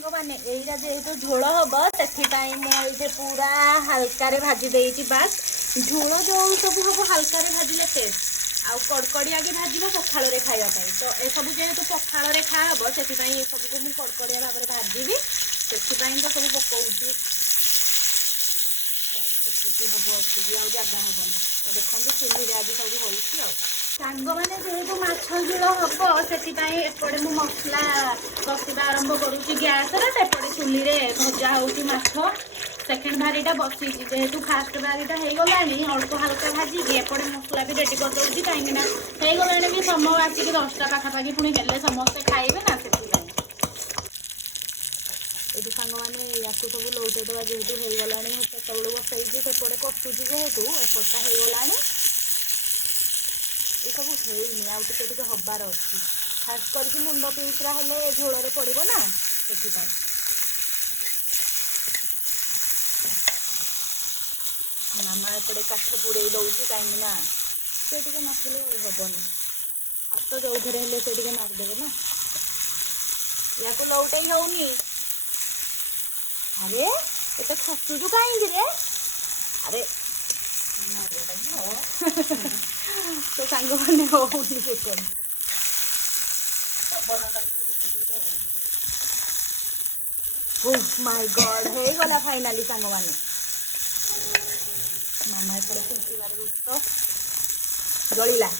सांग मैंने यहीटा जेहेतु झोल हम से मुझे पूरा हल्का भाजी देती बास झोल जो सब हम हल्का भाजिले टेस्ट आउ कड़कड़िया के भाज पखाल खावाई तो ये सब जेहेतु पखाल खाहब से सब को मुझे कड़कड़िया भाव में भाजी से तो सब पकाऊँगी हम अच्छी आ जगह हेनी तो देखते चूल्हे आज सब हो सांग मैंने जेहेतु माछ झोल हम से एपटे मु मसला कषा आरंभ करुँच गैस एपटे चूल्ही में भजा होती माछ सेकेंड भारीटा बसी जेहेतु फास्ट भारीटा हो गला अल्प हल्का भाजी एपटे मसला भी रेडी कर दूसरी कहीं हो गला भी समय आसिक 10टा पाखापाखि पुणी हेल्ले समस्ते खाइबे ना से ये सांग मैंने या सब लौटेदवा जेहेतु हो गला पेट बसई सेपटे कषुची जेहेतु एपटा हो गला ये सब होनी आगे हबार अच्छी खास करके मुंड पीसरा हेले झोल पड़ो ना से मामा एपटे काठ पूरे दौर कहीं से नखिले हेनी हाथ जो थे से मारिदेवे ना या लौटे होनी अरे ये तो खसुचु कहीं अरे तो सांग मैंने माय गॉड हो गला फाइनाली सांग मैंने मामा एपटे फुंकिबार गुस्त जलिला